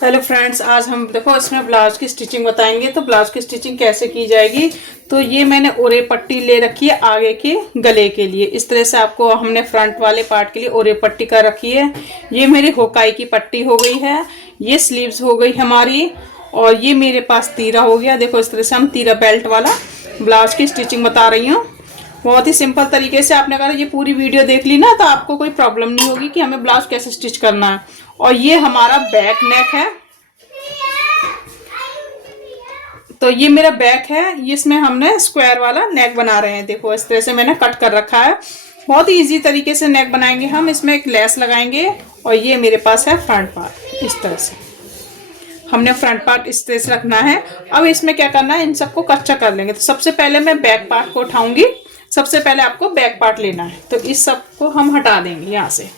Hello friends, आज हम देखो इसमें ब्लाउज की स्टिचिंग बताएंगे। तो ब्लाउज की स्टिचिंग कैसे की जाएगी। तो ये मैंने ओरे पट्टी ले रखी है आगे के गले के लिए। इस तरह से आपको हमने फ्रंट वाले पार्ट के लिए ओरे पट्टी कर रखी है। ये मेरी होकाई की पट्टी हो गई है, ये स्लीव्स हो गई हमारी, और ये मेरे पास तीरा हो गया। देखो इस तरह से हम तीरा बेल्ट वाला ब्लाउज की स्टिचिंग बता रही हूँ। बहुत ही सिंपल तरीके से आपने अगर ये पूरी वीडियो देख ली ना तो आपको कोई प्रॉब्लम नहीं होगी कि हमें ब्लाउज कैसे स्टिच करना है। और ये हमारा बैक नेक है। तो ये मेरा बैक है, इसमें हमने स्क्वायर वाला नेक बना रहे हैं। देखो इस तरह से मैंने कट कर रखा है। बहुत ही इजी तरीके से नेक बनाएंगे हम। इसमें एक लेस लगाएंगे और ये मेरे पास है फ्रंट पार्ट। इस तरह से हमने फ्रंट पार्ट इस तरह से रखना है। अब इसमें क्या करना है, इन सबको कच्चा कर लेंगे। तो सबसे पहले मैं बैक पार्ट को उठाऊंगी। सबसे पहले आपको बैक पार्ट लेना है, तो इस सब को हम हटा देंगे यहाँ से।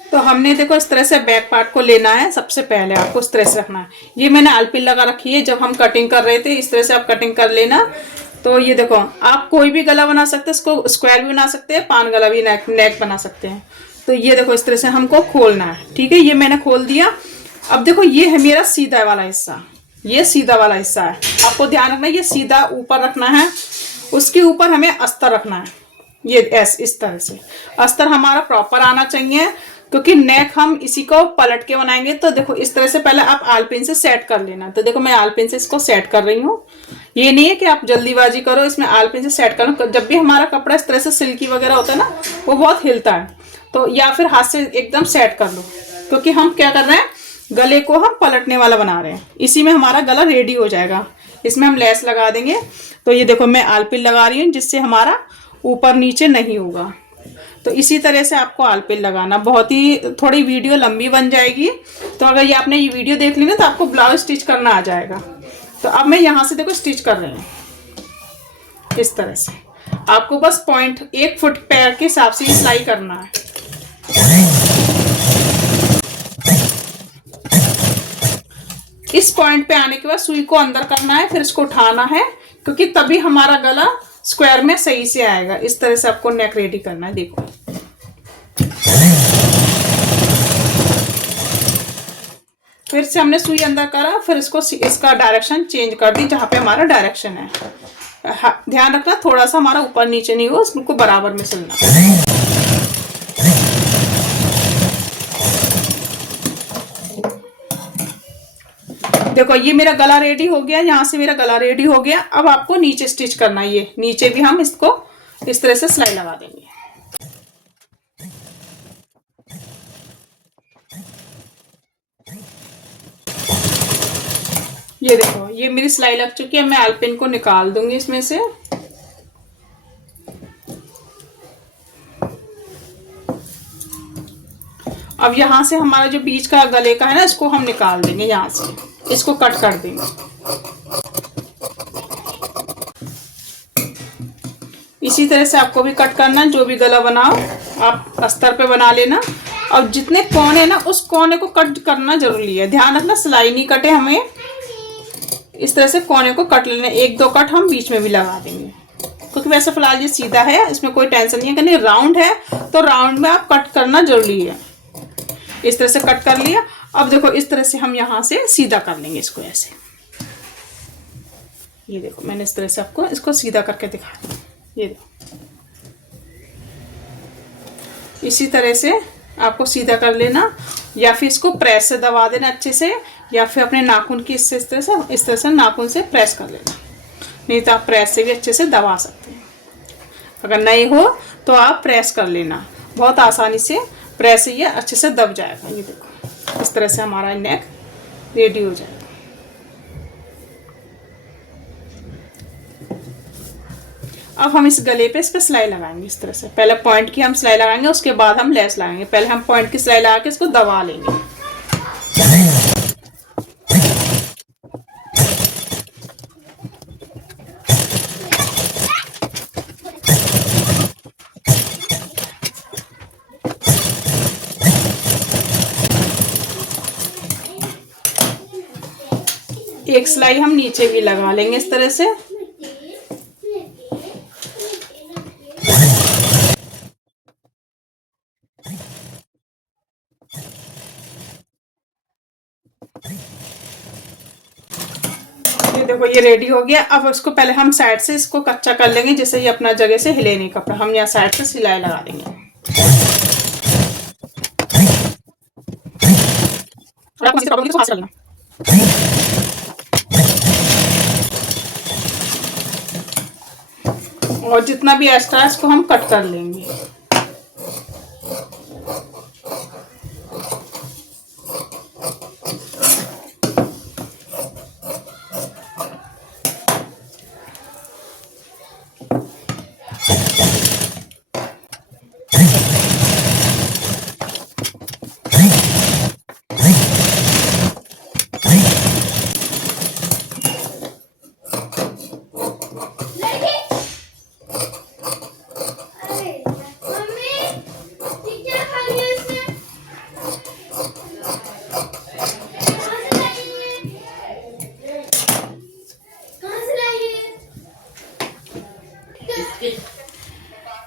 तो हमने देखो इस तरह से बैक पार्ट को लेना है। सबसे पहले आपको इस तरह से रखना है। ये मैंने आलपिन लगा रखी है, जब हम कटिंग कर रहे थे इस तरह से आप कटिंग कर लेना। तो ये देखो आप कोई भी गला बना सकते हैं, इसको स्क्वायर भी बना सकते हैं, पान गला भी नेक बना सकते हैं। तो ये देखो इस तरह से हमको खोलना है। ठीक है, ये मैंने खोल दिया। अब देखो ये है मेरा सीधा वाला हिस्सा, ये सीधा वाला हिस्सा है। आपको ध्यान रखना है ये सीधा ऊपर रखना है, उसके ऊपर हमें अस्तर रखना है। ये इस तरह से अस्तर हमारा प्रॉपर आना चाहिए, क्योंकि नेक हम इसी को पलट के बनाएंगे। तो देखो इस तरह से पहले आप आलपिन से सेट कर लेना। तो देखो मैं आलपिन से इसको सेट कर रही हूँ। ये नहीं है कि आप जल्दीबाजी करो, इसमें आलपिन से सेट करो। जब भी हमारा कपड़ा इस तरह से सिल्की वगैरह होता है ना, वो बहुत हिलता है। तो या फिर हाथ से एकदम सेट कर लो, क्योंकि हम क्या कर रहे हैं, गले को हम पलटने वाला बना रहे हैं। इसी में हमारा गला रेडी हो जाएगा। इसमें हम लेस लगा देंगे। तो ये देखो मैं आलपिन लगा रही हूँ, जिससे हमारा ऊपर नीचे नहीं होगा। तो इसी तरह से आपको आलपिन लगाना। बहुत ही थोड़ी वीडियो लंबी बन जाएगी, तो अगर ये आपने ये वीडियो देख ली ना तो आपको ब्लाउज स्टिच करना आ जाएगा। तो अब मैं यहाँ से देखो स्टिच कर रही हूँ इस तरह से। आपको बस पॉइंट 1 फुट पैर के हिसाब से सिलाई करना है। इस पॉइंट पे आने के बाद सुई को अंदर करना है, फिर इसको उठाना है, क्योंकि तभी हमारा गला स्क्वायर में सही से आएगा। इस तरह से आपको नेक रेडी करना है। देखो फिर से हमने सुई अंदर करा, फिर इसका डायरेक्शन चेंज कर दी जहां पे हमारा डायरेक्शन है। ध्यान रखना थोड़ा सा हमारा ऊपर नीचे नहीं हो, इसको बराबर में सिलना। देखो ये मेरा गला रेडी हो गया, यहाँ से मेरा गला रेडी हो गया। अब आपको नीचे स्टिच करना है। ये नीचे भी हम इसको इस तरह से सिलाई लगा देंगे। ये देखो ये मेरी सिलाई लग चुकी है। मैं आलपिन को निकाल दूंगी इसमें से। अब यहाँ से हमारा जो बीच का गले का है ना, इसको हम निकाल देंगे। यहाँ से इसको कट कर देंगे। इसी तरह से आपको भी कट करना है। जो भी गला बनाओ आप अस्तर पे बना लेना। और जितने कोने ना, उस कोने को कट करना जरूरी है। ध्यान रखना सिलाई नहीं कटे, हमें इस तरह से कोने को कट लेना। 1-2 कट हम बीच में भी लगा देंगे, क्योंकि वैसे फिलहाल ये सीधा है, इसमें कोई टेंशन नहीं है। कि राउंड है तो राउंड में आप कट करना जरूरी है। इस तरह से कट कर लिया। अब देखो इस तरह से हम यहाँ से सीधा कर लेंगे इसको ऐसे। ये देखो मैंने इस तरह से आपको इसको सीधा करके दिखा दिया। ये देखो इसी तरह से आपको सीधा कर लेना, या फिर इसको प्रेस से दबा देना अच्छे से, या फिर अपने नाखून की इस तरह से नाखून से प्रेस कर लेना। नहीं तो आप प्रेस से भी अच्छे से दबा सकते हैं। अगर नहीं हो तो आप प्रेस कर लेना। बहुत आसानी से प्रेस से ये अच्छे से दब जाएगा। ये देखो इस तरह से हमारा नेक रेडी हो जाएगा। अब हम इस गले पे इस पे सिलाई लगाएंगे इस तरह से। पहले पॉइंट की हम सिलाई लगाएंगे, उसके बाद हम लेस लगाएंगे। पहले हम पॉइंट की सिलाई लगा के इसको दबा लेंगे। एक सिलाई हम नीचे भी लगा लेंगे इस तरह से। देखो ये रेडी हो गया। अब उसको पहले हम साइड से इसको कच्चा कर लेंगे, जैसे ये अपना जगह से हिले नहीं कपड़ा। हम यहाँ साइड से सिलाई लगा देंगे। और जितना भी एक्स्ट्रा है इसको हम कट कर लेंगे।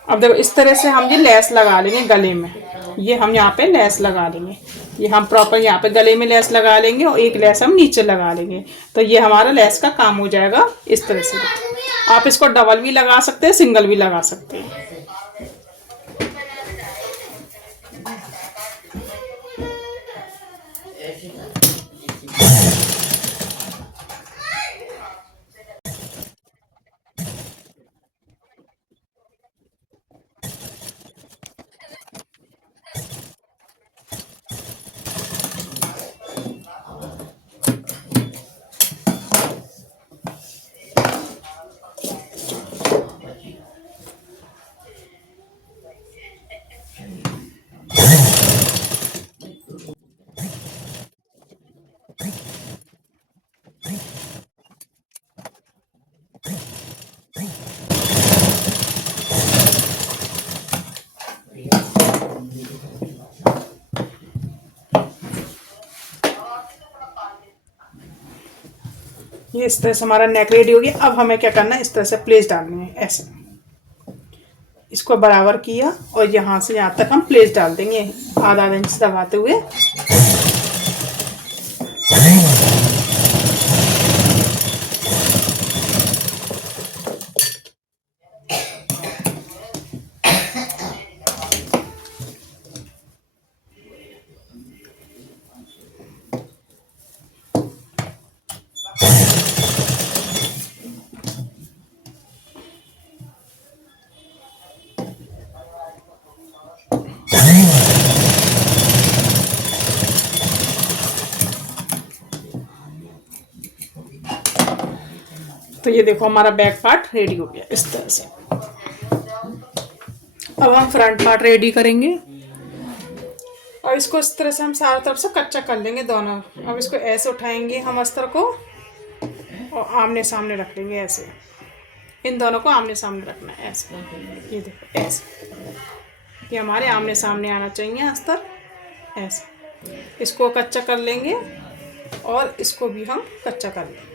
अब देखो इस तरह से हम ये लेस लगा लेंगे गले में। ये हम यहाँ पे लेस लगा लेंगे। ये हम प्रॉपर यहाँ पे गले में लेस लगा लेंगे और एक लेस हम नीचे लगा लेंगे। तो ये हमारा लेस का काम हो जाएगा इस तरह से। आप इसको डबल भी लगा सकते हैं, सिंगल भी लगा सकते हैं। ये इस तरह से हमारा नेक रेडी हो गया। अब हमें क्या करना है, इस तरह से प्लेस डालनी है। ऐसे इसको बराबर किया और यहाँ से यहाँ तक हम प्लेस डाल देंगे, आधा इंच दबाते हुए। तो ये देखो हमारा बैक पार्ट रेडी हो गया इस तरह से। अब हम फ्रंट पार्ट रेडी करेंगे और इसको इस तरह से हम सारा तरफ से कच्चा कर लेंगे दोनों। अब इसको ऐसे उठाएंगे हम अस्तर को और आमने सामने रख लेंगे। ऐसे इन दोनों को आमने सामने रखना है। ऐसे ये देखो ऐसे, ये हमारे आमने सामने आना चाहिए अस्तर। ऐसे इसको कच्चा कर लेंगे और इसको भी हम कच्चा कर लेंगे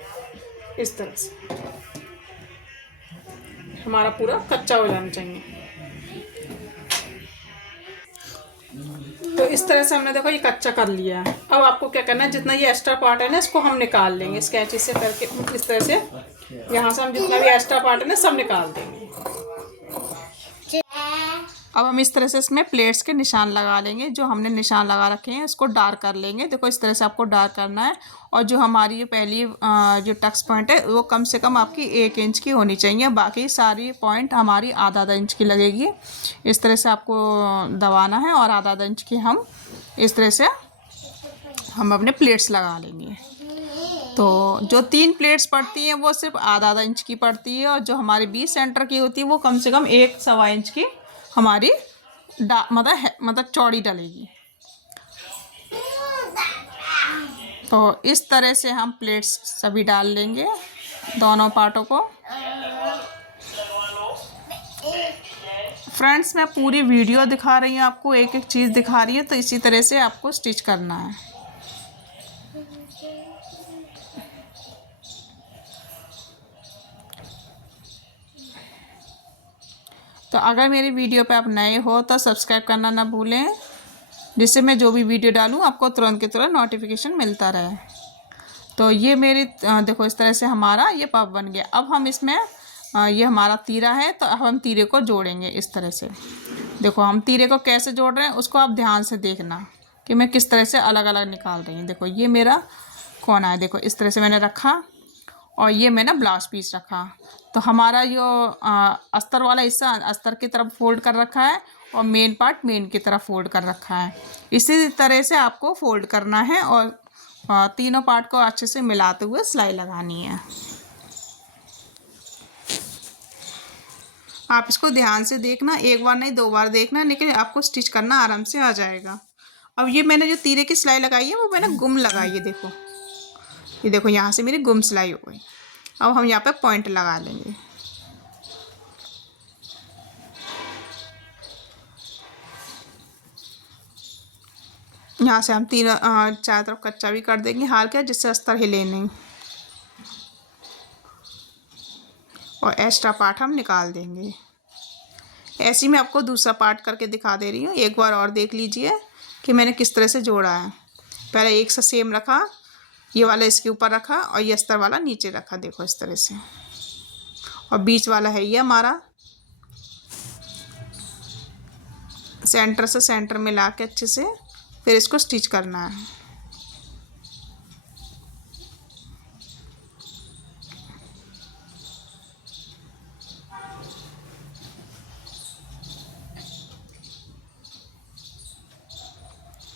इस तरह से। हमारा पूरा कच्चा हो जाना चाहिए। तो इस तरह से हमने देखो ये कच्चा कर लिया है। अब आपको क्या करना है, जितना ये एक्स्ट्रा पार्ट है ना इसको हम निकाल लेंगे इस कैंची से करके। इस तरह से यहाँ से हम जितना भी एक्स्ट्रा पार्ट है ना सब निकाल देंगे। अब हम इस तरह से इसमें प्लेट्स के निशान लगा लेंगे। जो हमने निशान लगा रखे हैं इसको डार्क कर लेंगे। देखो इस तरह से आपको डार्क करना है। और जो हमारी ये पहली जो टक्स पॉइंट है वो कम से कम आपकी 1 इंच की होनी चाहिए। बाकी सारी पॉइंट हमारी आधा इंच की लगेगी। इस तरह से आपको दबाना है और आधा इंच की हम इस तरह से हम अपने प्लेट्स लगा लेंगे। तो जो 3 प्लेट्स पड़ती हैं वो सिर्फ आधा इंच की पड़ती है और जो हमारी 20 सेंटर की होती है वो कम से कम 1 सवा इंच की हमारी मतलब चौड़ी डलेगी। तो इस तरह से हम प्लेट्स सभी डाल लेंगे दोनों पार्टों को। फ्रेंड्स मैं पूरी वीडियो दिखा रही हूँ आपको, एक एक चीज़ दिखा रही है। तो इसी तरह से आपको स्टिच करना है। तो अगर मेरी वीडियो पे आप नए हो तो सब्सक्राइब करना ना भूलें, जिससे मैं जो भी वीडियो डालूँ आपको तुरंत के तुरंत नोटिफिकेशन मिलता रहे। तो ये मेरी देखो इस तरह से हमारा ये पफ बन गया। अब हम इसमें ये हमारा तीरा है, तो अब हम तीरे को जोड़ेंगे इस तरह से। देखो हम तीरे को कैसे जोड़ रहे हैं उसको आप ध्यान से देखना कि मैं किस तरह से अलग अलग निकाल रही हूँ। देखो ये मेरा कोना है, देखो इस तरह से मैंने रखा और ये मैंने ब्लाउज पीस रखा। तो हमारा जो अस्तर वाला हिस्सा अस्तर की तरफ फोल्ड कर रखा है और मेन पार्ट मेन की तरफ फोल्ड कर रखा है। इसी तरह से आपको फोल्ड करना है और तीनों पार्ट को अच्छे से मिलाते हुए सिलाई लगानी है। आप इसको ध्यान से देखना, एक बार नहीं 2 बार देखना, लेकिन आपको स्टिच करना आराम से आ जाएगा। अब ये मैंने जो तीरे की सिलाई लगाई है वो मैंने गुम लगाई है। देखो ये देखो यहाँ से मेरी गुम सिलाई हो गई। अब हम यहाँ पे पॉइंट लगा लेंगे। यहाँ से हम चारों तरफ कच्चा भी कर देंगे हाल के, जिससे अस्तर हिले नहीं, और एक्स्ट्रा पार्ट हम निकाल देंगे। ऐसे ही मैं आपको दूसरा पार्ट करके दिखा दे रही हूँ। एक बार और देख लीजिए कि मैंने किस तरह से जोड़ा है। पहले एक सा सेम रखा, ये वाला इसके ऊपर रखा और ये अस्तर वाला नीचे रखा, देखो इस तरह से, और बीच वाला है ये हमारा। सेंटर से सेंटर मिला के अच्छे से फिर इसको स्टिच करना है।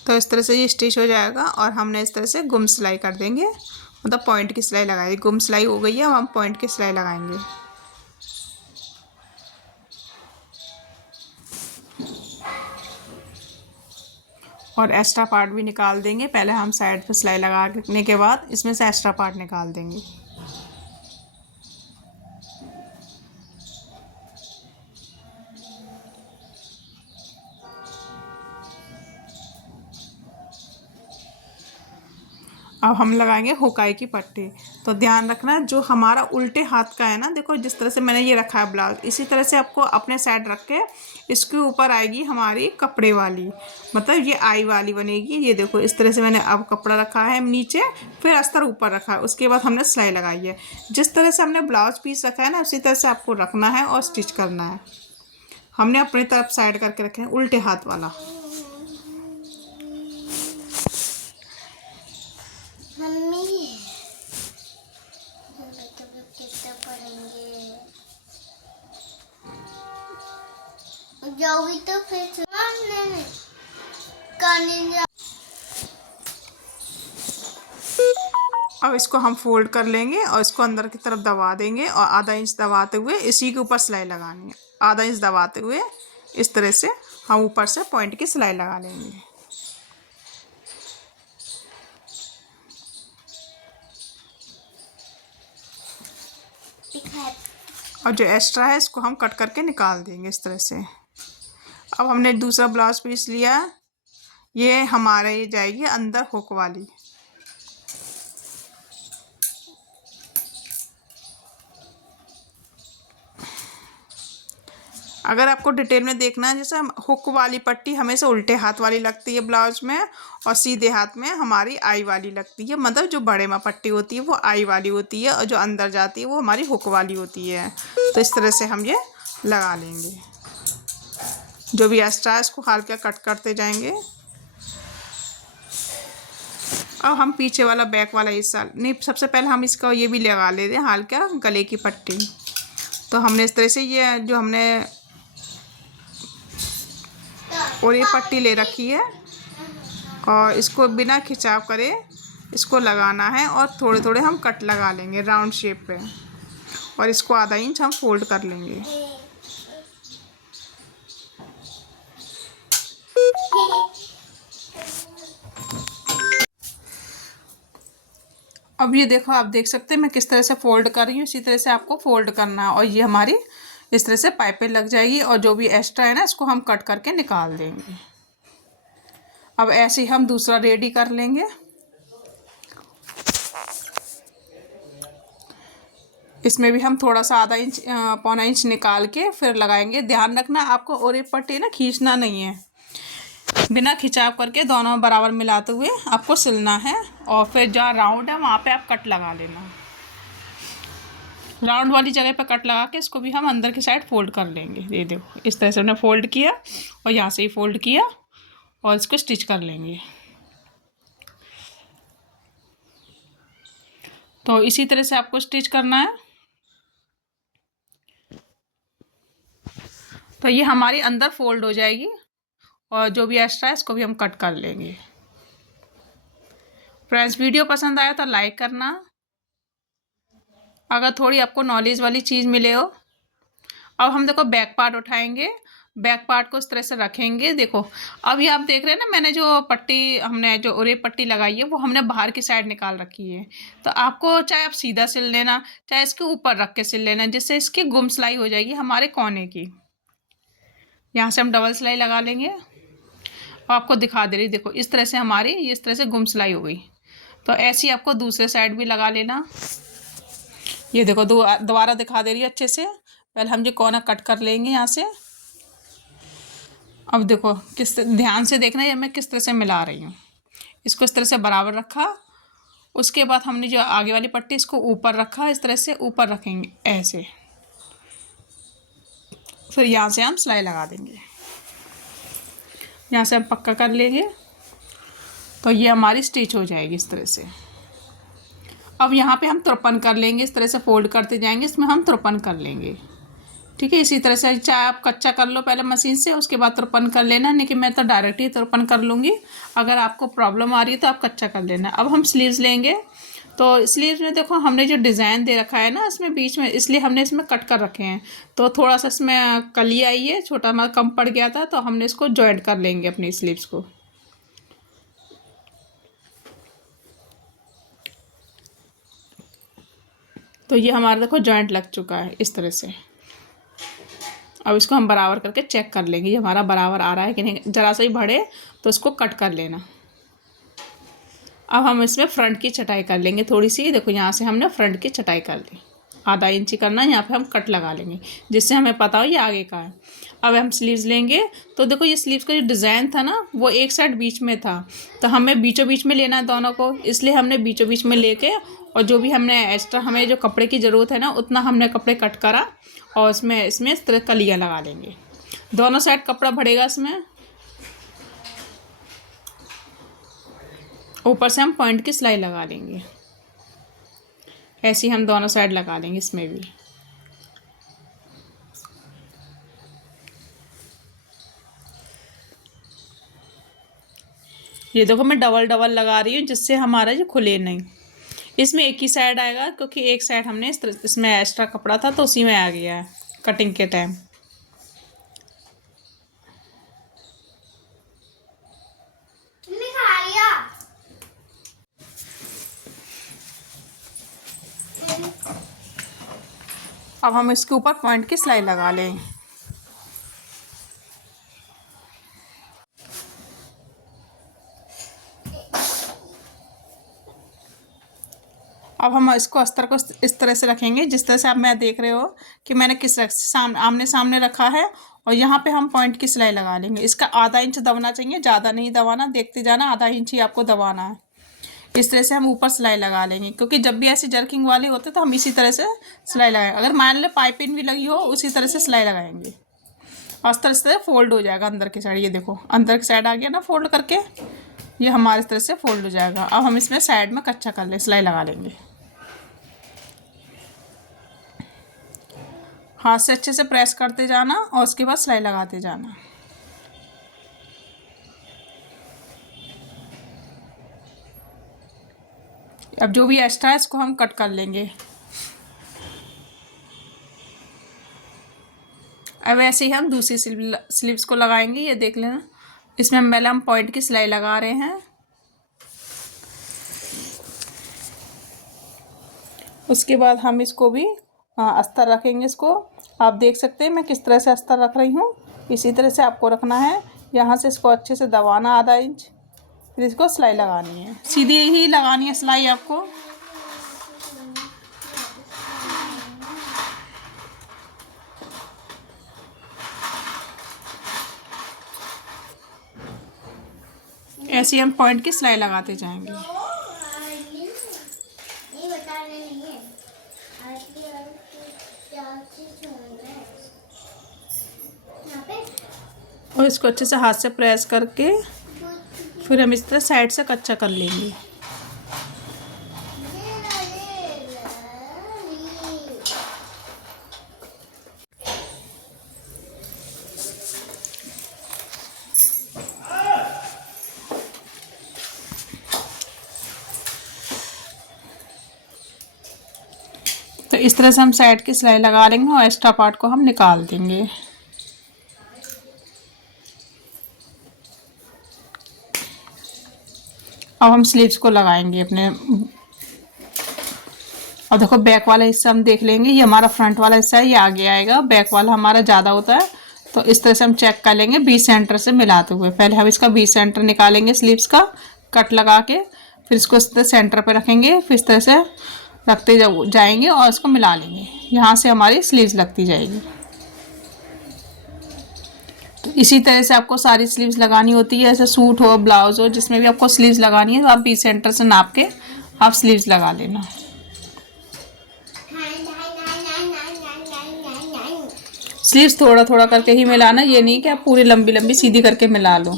तो इस तरह से ये स्टिच हो जाएगा और हमने इस तरह से गुम सिलाई कर देंगे, मतलब पॉइंट की सिलाई लगाई। गुम सिलाई हो गई है, अब हम पॉइंट की सिलाई लगाएंगे। और एक्स्ट्रा पार्ट भी निकाल देंगे। पहले हम साइड पे सिलाई लगाने के बाद इसमें से एक्स्ट्रा पार्ट निकाल देंगे। अब हम लगाएंगे हुकाई की पट्टी। तो ध्यान रखना जो हमारा उल्टे हाथ का है ना, देखो जिस तरह से मैंने ये रखा है ब्लाउज, इसी तरह से आपको अपने साइड रख के इसके ऊपर आएगी हमारी कपड़े वाली, मतलब ये आई वाली बनेगी। ये देखो इस तरह से मैंने अब कपड़ा रखा है नीचे, फिर अस्तर ऊपर रखा है, उसके बाद हमने सिलाई लगाई है। जिस तरह से हमने ब्लाउज पीस रखा है ना, उसी तरह से आपको रखना है और स्टिच करना है। हमने अपनी तरफ साइड करके रखे हैं उल्टे हाथ वाला। मम्मी कितना पढ़ेंगे, जाओगी तो फिर अब इसको हम फोल्ड कर लेंगे और इसको अंदर की तरफ दबा देंगे और आधा इंच दबाते हुए इसी के ऊपर सिलाई लगानी है। आधा इंच दबाते हुए इस तरह से हम ऊपर से पॉइंट की सिलाई लगा लेंगे। और जो एक्स्ट्रा है इसको हम कट करके निकाल देंगे इस तरह से। अब हमने दूसरा ब्लाउज पीस लिया, ये हमारे ये जाएगी अंदर हुक वाली। अगर आपको डिटेल में देखना है, जैसे हुक वाली पट्टी हमेशा उल्टे हाथ वाली लगती है ब्लाउज में, और सीधे हाथ में हमारी आई वाली लगती है। मतलब जो बड़े में पट्टी होती है वो आई वाली होती है और जो अंदर जाती है वो हमारी हुक वाली होती है। तो इस तरह से हम ये लगा लेंगे। जो भी एक्स्ट्रा है इसको हल्का कट करते जाएंगे। अब हम पीछे वाला बैक वाला हिस्सा नहीं, सबसे पहले हम इसका ये भी लगा लेते हैं हल्का गले की पट्टी। तो हमने इस तरह से ये जो हमने और ये पट्टी ले रखी है और इसको बिना खिंचाव करे इसको लगाना है और थोड़े थोड़े हम कट लगा लेंगे राउंड शेप पे, और इसको आधा इंच हम फोल्ड कर लेंगे। अब ये देखो, आप देख सकते हैं मैं किस तरह से फोल्ड कर रही हूँ, इसी तरह से आपको फोल्ड करना है और ये हमारी इस तरह से पाइपें लग जाएगी। और जो भी एक्स्ट्रा है ना इसको हम कट करके निकाल देंगे। अब ऐसे ही हम दूसरा रेडी कर लेंगे। इसमें भी हम थोड़ा सा आधा इंच पौना इंच निकाल के फिर लगाएंगे। ध्यान रखना आपको और ये पट्टी ना खींचना नहीं है, बिना खिंचाव करके दोनों बराबर मिलाते हुए आपको सिलना है। और फिर जहाँ राउंड है वहाँ पे आप कट लगा लेना। राउंड वाली जगह पे कट लगा के इसको भी हम अंदर की साइड फोल्ड कर लेंगे। ये देखो इस तरह से हमने फोल्ड किया और यहाँ से ही फोल्ड किया और इसको स्टिच कर लेंगे। तो इसी तरह से आपको स्टिच करना है। तो ये हमारी अंदर फोल्ड हो जाएगी और जो भी एक्स्ट्रा है इसको भी हम कट कर लेंगे। फ्रेंड्स, वीडियो पसंद आया तो लाइक करना। अगर थोड़ी आपको नॉलेज वाली चीज़ मिले हो। अब हम देखो बैक पार्ट उठाएंगे, बैक पार्ट को इस तरह से रखेंगे। देखो अब ये आप देख रहे हैं ना, मैंने जो पट्टी हमने जो उरे पट्टी लगाई है वो हमने बाहर की साइड निकाल रखी है। तो आपको चाहे आप सीधा सिल लेना, चाहे इसके ऊपर रख के सिल लेना, जिससे इसकी गुम सिलाई हो जाएगी हमारे कोने की। यहाँ से हम डबल सिलाई लगा लेंगे और आपको दिखा दे रही, देखो इस तरह से हमारी ये इस तरह से गुम सिलाई हो गई। तो ऐसी आपको दूसरे साइड भी लगा लेना। ये देखो दोबारा दिखा दे रही है अच्छे से। पहले हम जो कोना कट कर लेंगे यहाँ से। अब देखो किस ध्यान से देखना है मैं किस तरह से मिला रही हूँ। इसको इस तरह से बराबर रखा, उसके बाद हमने जो आगे वाली पट्टी इसको ऊपर रखा, इस तरह से ऊपर रखेंगे ऐसे। फिर यहाँ से हम सिलाई लगा देंगे, यहाँ से हम पक्का कर लेंगे। तो ये हमारी स्टिच हो जाएगी इस तरह से। अब यहाँ पे हम तुरपन कर लेंगे, इस तरह से फोल्ड करते जाएंगे, इसमें हम तुरपन कर लेंगे। ठीक है, इसी तरह से चाहे आप कच्चा कर लो पहले मशीन से, उसके बाद तुरपन कर लेना। नहीं कि मैं तो डायरेक्ट ही तुरपन कर लूँगी। अगर आपको प्रॉब्लम आ रही है तो आप कच्चा कर लेना। अब हम स्लीव्स लेंगे। तो स्लीव्स में देखो हमने जो डिज़ाइन दे रखा है ना इसमें बीच में, इसलिए हमने इसमें कट कर रखे हैं। तो थोड़ा सा इसमें कली आई है, छोटा हमारा कम पड़ गया था, तो हमने इसको जॉइंट कर लेंगे अपनी स्लीव्स को। तो ये हमारा देखो जॉइंट लग चुका है इस तरह से। अब इसको हम बराबर करके चेक कर लेंगे ये हमारा बराबर आ रहा है कि नहीं। ज़रा सा ही बढ़े तो इसको कट कर लेना। अब हम इसमें फ्रंट की छटाई कर लेंगे थोड़ी सी। देखो यहाँ से हमने फ्रंट की छटाई कर ली, आधा इंच करना। यहाँ पे हम कट लगा लेंगे जिससे हमें पता हो ये आगे का है। अब हम स्लीव्स लेंगे। तो देखो ये स्लीव्स का जो डिज़ाइन था ना वो एक साइड बीच में था, तो हमें बीचों बीच में लेना है दोनों को, इसलिए हमने बीचों बीच में लेके और जो भी हमने एक्स्ट्रा हमें जो कपड़े की ज़रूरत है ना उतना हमने कपड़े कट करा और इसमें इस तरह कलियाँ लगा लेंगे। दोनों साइड कपड़ा बढ़ेगा इसमें। ऊपर से हम पॉइंट की सिलाई लगा लेंगे। ऐसे ही हम दोनों साइड लगा लेंगे इसमें भी। ये देखो मैं डबल डबल लगा रही हूँ जिससे हमारा जो खुले नहीं। इसमें एक ही साइड आएगा क्योंकि एक साइड हमने इसमें एक्स्ट्रा कपड़ा था तो उसी में आ गया है कटिंग के टाइम। अब हम इसके ऊपर पॉइंट की सिलाई लगा लें। अब हम इसको अस्तर को इस तरह से रखेंगे जिस तरह से आप मैं देख रहे हो कि मैंने किस आमने सामने रखा है। और यहाँ पे हम पॉइंट की सिलाई लगा लेंगे। इसका आधा इंच दबाना चाहिए, ज़्यादा नहीं दबाना, देखते जाना, आधा इंच ही आपको दबाना है। इस तरह से हम ऊपर सिलाई लगा लेंगे क्योंकि जब भी ऐसे जर्किंग वाले होते तो हम इसी तरह से सिलाई लगाएंगे। अगर मान ले पाइपिंग भी लगी हो उसी तरह से सिलाई लगाएंगे और इस तरह से फोल्ड हो जाएगा अंदर की साइड। ये देखो अंदर की साइड आ गया ना फोल्ड करके, ये हमारे इस तरह से फोल्ड हो जाएगा। अब हम इसमें साइड में कच्चा कर ले सिलाई लगा लेंगे। हाथ से अच्छे से प्रेस करते जाना और उसके बाद सिलाई लगाते जाना। अब जो भी एक्स्ट्रा है इसको हम कट कर लेंगे। अब ऐसे ही हम दूसरी स्लीव्स को लगाएंगे। ये देख लेना, इसमें पहले हम पॉइंट की सिलाई लगा रहे हैं। उसके बाद हम इसको भी अस्तर रखेंगे। इसको आप देख सकते हैं मैं किस तरह से अस्तर रख रही हूँ, इसी तरह से आपको रखना है। यहाँ से इसको अच्छे से दबाना आधा इंच, फिर इसको सिलाई लगानी है। सीधी ही लगानी है सिलाई आपको। ऐसे हम पॉइंट की सिलाई लगाते जाएंगे। ये बता रहे नहीं है क्या चीज है यहाँ पे। और इसको अच्छे से हाथ से प्रेस करके फिर हम इस तरह साइड से कच्चा कर लेंगे। तो इस तरह से हम साइड की सिलाई लगा लेंगे और एक्स्ट्रा पार्ट को हम निकाल देंगे। अब हम स्लीव्स को लगाएंगे अपने। और देखो बैक वाला हिस्सा हम देख लेंगे, ये हमारा फ्रंट वाला हिस्सा है, ये आगे आएगा, बैक वाला हमारा ज़्यादा होता है। तो इस तरह से हम चेक कर लेंगे बी सेंटर से मिलाते हुए। पहले हम इसका बी सेंटर निकालेंगे स्लीव्स का कट लगा के, फिर इसको इस तरह सेंटर पे रखेंगे, फिर इस तरह से रखते जाएंगे और इसको मिला लेंगे। यहाँ से हमारी स्लीव्स लगती जाएगी। तो इसी तरह से आपको सारी स्लीव्स लगानी होती है, ऐसे सूट हो ब्लाउज हो जिसमें भी आपको स्लीव्स लगानी है तो आप बी सेंटर से नाप के आप स्लीव्स लगा लेना। स्लीव्स थोड़ा थोड़ा करके ही मिलाना, ये नहीं कि आप पूरी लंबी लंबी सीधी करके मिला लो।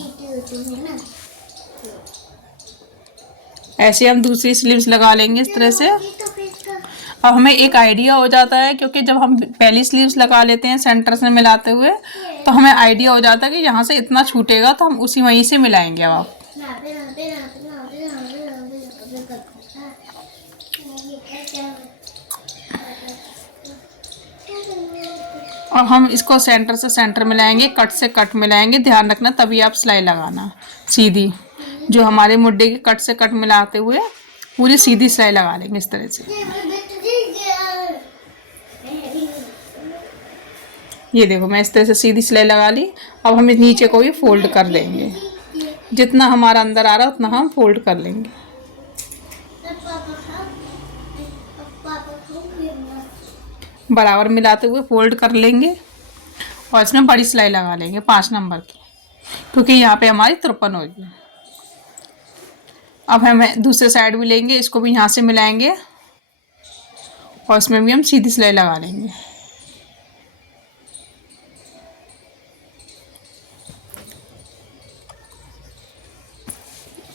ऐसे हम दूसरी स्लीव्स लगा लेंगे इस तरह से। अब हमें एक आइडिया हो जाता है, क्योंकि जब हम पहली स्लीव्स लगा लेते हैं सेंटर से मिलाते हुए तो हमें आइडिया हो जाता है कि यहाँ से इतना छूटेगा तो हम उसी वहीं से मिलाएंगे। अब आप और हम इसको सेंटर से सेंटर मिलाएंगे, कट से कट मिलाएंगे, ध्यान रखना तभी आप सिलाई लगाना सीधी। जो हमारे मुड्डे के कट से कट मिलाते हुए पूरी सीधी सिलाई लगा लेंगे इस तरह से। ये देखो मैं इस तरह से सीधी सिलाई लगा ली। अब हम इस नीचे को भी फोल्ड कर देंगे, जितना हमारा अंदर आ रहा है उतना हम फोल्ड कर लेंगे। बराबर मिलाते हुए फोल्ड कर लेंगे और इसमें बड़ी सिलाई लगा लेंगे 5 नंबर की, क्योंकि यहाँ पे हमारी 53 होगी। अब हम दूसरे साइड भी लेंगे, इसको भी यहाँ से मिलाएंगे और इसमें भी हम सीधी सिलाई लगा लेंगे।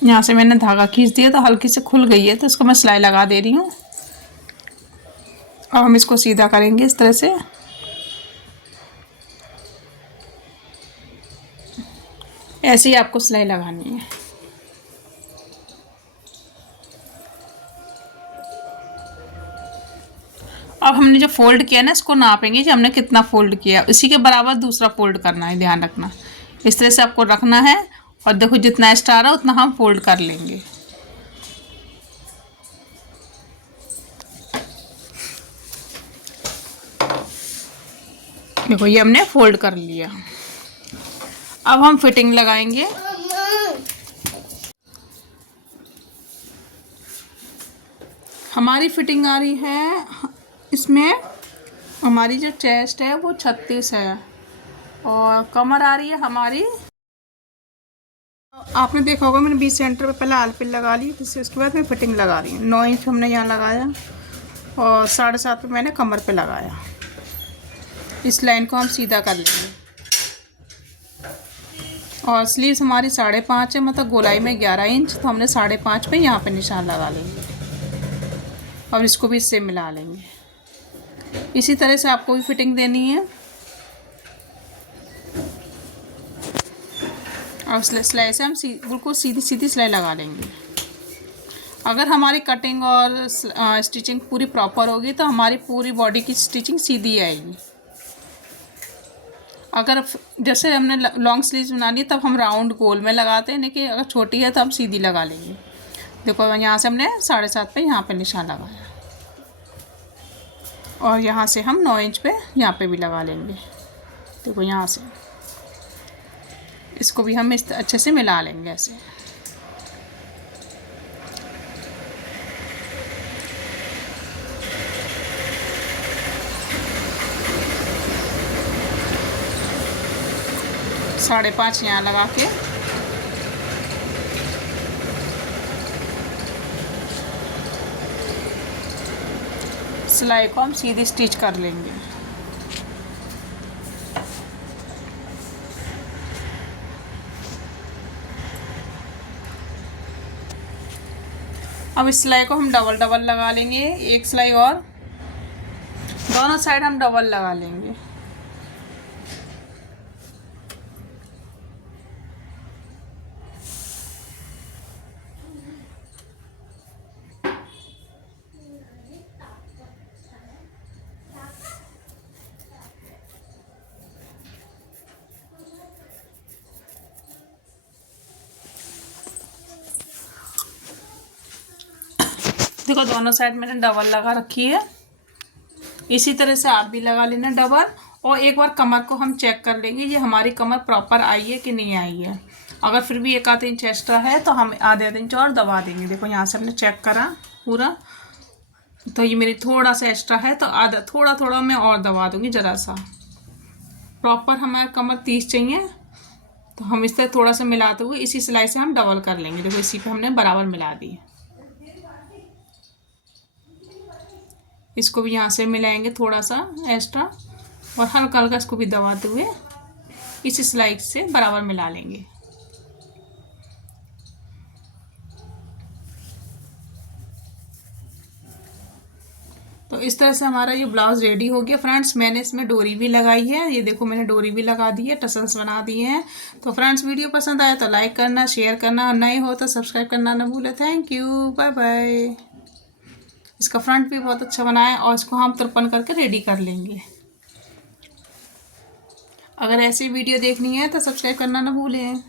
यहाँ से मैंने धागा खींच दिया तो हल्की से खुल गई है, तो इसको मैं सिलाई लगा दे रही हूँ। अब हम इसको सीधा करेंगे इस तरह से। ऐसे ही आपको सिलाई लगानी है। अब हमने जो फोल्ड किया ना, इसको नापेंगे कि हमने कितना फोल्ड किया, इसी के बराबर दूसरा फोल्ड करना है, ध्यान रखना। इस तरह से आपको रखना है और देखो जितना एक्स्ट्रा आ रहा है उतना हम फोल्ड कर लेंगे। देखो ये हमने फोल्ड कर लिया। अब हम फिटिंग लगाएंगे। हमारी फिटिंग आ रही है इसमें, हमारी जो चेस्ट है वो 36 है और कमर आ रही है हमारी, आपने देखा होगा मैंने बीच सेंटर पे पहले आलपिन लगा ली, जिससे उसके बाद मैं फिटिंग लगा रही हूँ। 9 इंच हमने यहाँ लगाया और 7.5 पे मैंने कमर पे लगाया। इस लाइन को हम सीधा कर लेंगे। और स्लीव्स हमारी 5.5 है, मतलब गोलाई में 11 इंच, तो हमने 5.5 पे यहाँ पे निशान लगा लेंगे और इसको भी इससे मिला लेंगे। इसी तरह से आपको भी फिटिंग देनी है। और सिलाई से हम बिल्कुल सीधी सीधी सिलाई लगा लेंगे। अगर हमारी कटिंग और स्टिचिंग पूरी प्रॉपर होगी तो हमारी पूरी बॉडी की स्टिचिंग सीधी आएगी। अगर जैसे हमने लॉन्ग स्लीव्स बनानी है तब हम राउंड गोल में लगाते हैं, लेकिन अगर छोटी है तो हम सीधी लगा लेंगे। देखो यहाँ से हमने 7.5 पे यहाँ पे निशान लगाया और यहाँ से हम 9 इंच पे यहाँ पे भी लगा लेंगे। देखो यहाँ से इसको भी हम इस अच्छे से मिला लेंगे ऐसे। साढ़े 5 यहाँ लगा के इस सिलाई को हम सीधी स्टिच कर लेंगे। अब इस सिलाई को हम डबल डबल लगा लेंगे, एक सिलाई और, दोनों साइड हम डबल लगा लेंगे। देखो दोनों साइड मैंने डबल लगा रखी है। इसी तरह से आप भी लगा लेना डबल। और एक बार कमर को हम चेक कर लेंगे, ये हमारी कमर प्रॉपर आई है कि नहीं आई है। अगर फिर भी एक आधा इंच एक्स्ट्रा है तो हम आधे इंच और दबा देंगे। देखो यहाँ से हमने चेक करा पूरा, तो ये मेरी थोड़ा सा एक्स्ट्रा है, तो आधा थोड़ा थोड़ा मैं और दबा दूंगी ज़रा सा। प्रॉपर हमारा कमर 30 चाहिए, तो हम इस तरह थोड़ा सा मिलाते हुए इसी सिलाई से हम डबल कर लेंगे। देखो इसी पे हमने बराबर मिला दी। इसको भी यहाँ से मिलाएंगे थोड़ा सा एक्स्ट्रा, और हल्का हल्का इसको भी दबाते हुए इसी सिलाई से बराबर मिला लेंगे। तो इस तरह से हमारा ये ब्लाउज रेडी हो गया फ्रेंड्स। मैंने इसमें डोरी भी लगाई है, ये देखो मैंने डोरी भी लगा दी है, टसल्स बना दिए हैं। तो फ्रेंड्स वीडियो पसंद आया तो लाइक करना, शेयर करना, और नए हो तो सब्सक्राइब करना ना भूले। Thank you, bye bye. इसका फ्रंट भी बहुत अच्छा बना है, और इसको हम तुरपन करके रेडी कर लेंगे। अगर ऐसी वीडियो देखनी है तो सब्सक्राइब करना ना भूलें।